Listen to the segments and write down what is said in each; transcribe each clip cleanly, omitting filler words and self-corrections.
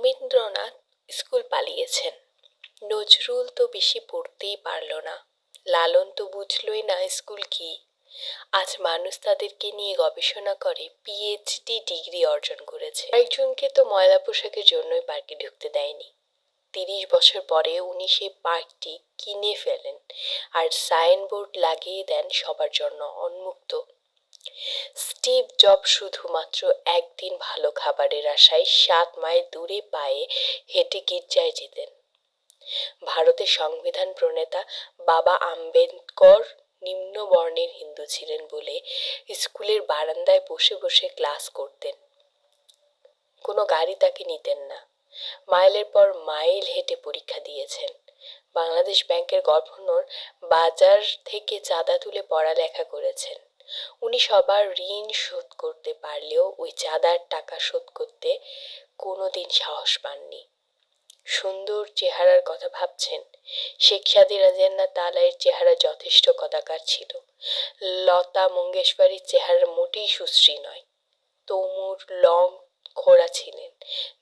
Rabindranath school পালিয়েছেন, Nazrul তো বেশি পড়তেই পারল না, লালন তো বুঝলই না স্কুল কি। আজ মানুষ তাদেরকে নিয়ে গবেষণা করে পিএইচডি ডিগ্রি অর্জন করেছে। একজনকে তো ময়লা পোশাকের জন্যই পার্কে ঢুকতে দেয়নি। 30 বছর পরে উনি সেই পার্কটি কিনে ফেলেন আর সাইনবোর্ড লাগিয়ে দেন সবার জন্য উন্মুক্ত। স্টিভ জব শুধুমাত্র একদিন ভালো খাবারের আশায় 7 মাইল দূরে পায়ে হেঁটে গির্জায় যেতেন। ভারতের সংবিধান প্রণেতা বাবা আম্বেদকর নিম্ন বর্ণের হিন্দু ছিলেন বলে স্কুলের বারান্দায় বসে বসে ক্লাস করতেন। কোনো গাড়ি তাকে নিতেন না। মাইলের পর মাইল হেঁটে পরীক্ষা দিয়েছেন। বাংলাদেশ ব্যাংকের গভর্নর বাজার থেকে চাঁদা তুলে পড়ালেখা করেছেন। উনি সবার ঋণ শোধ করতে পারলেও ওই চাঁদার টাকা শোধ করতে কোনোদিন সাহস পাননি। সুন্দর চেহারার কথা ভাবছেন? শেখ সাদিরা জান্নাত আলাইয়ের চেহারা যথেষ্ট কদাকার ছিল। লতা মঙ্গেশকরের চেহারা মোটেই সুশ্রী নয়। তৈমুর লং খোড়া ছিলেন,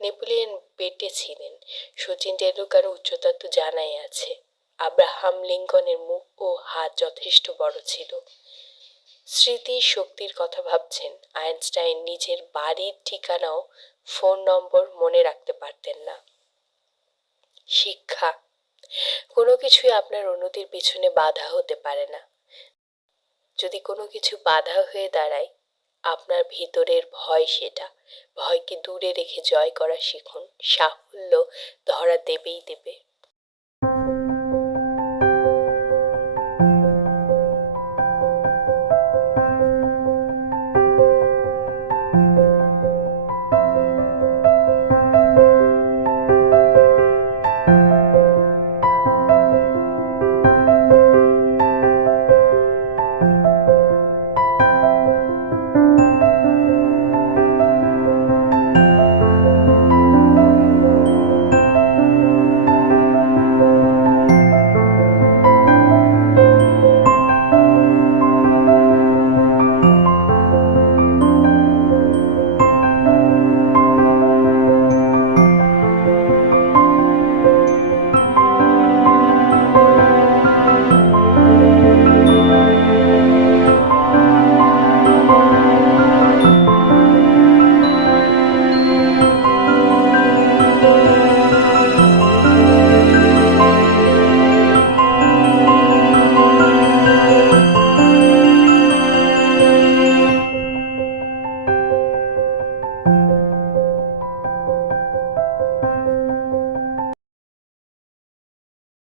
নেপোলিয়ন বেটে ছিলেন, সচিন টেন্ডুলকারের উচ্চতা তো জানাই আছে। আব্রাহাম লিঙ্কনের মুখ ও হাত যথেষ্ট বড় ছিল। স্মৃতির শক্তির কথা ভাবছেন? আইনস্টাইন নিজের বাড়ির ঠিকানাও ফোন নম্বর মনে রাখতে পারতেন না। শিক্ষা কোনো কিছুই আপনার উন্নতির পিছনে বাধা হতে পারে না। যদি কোনো কিছু বাধা হয়ে দাঁড়ায়, আপনার ভিতরের ভয়, সেটা ভয়কে দূরে রেখে জয় করা শিখুন। সাফল্য ধরা দেবেই দেবে।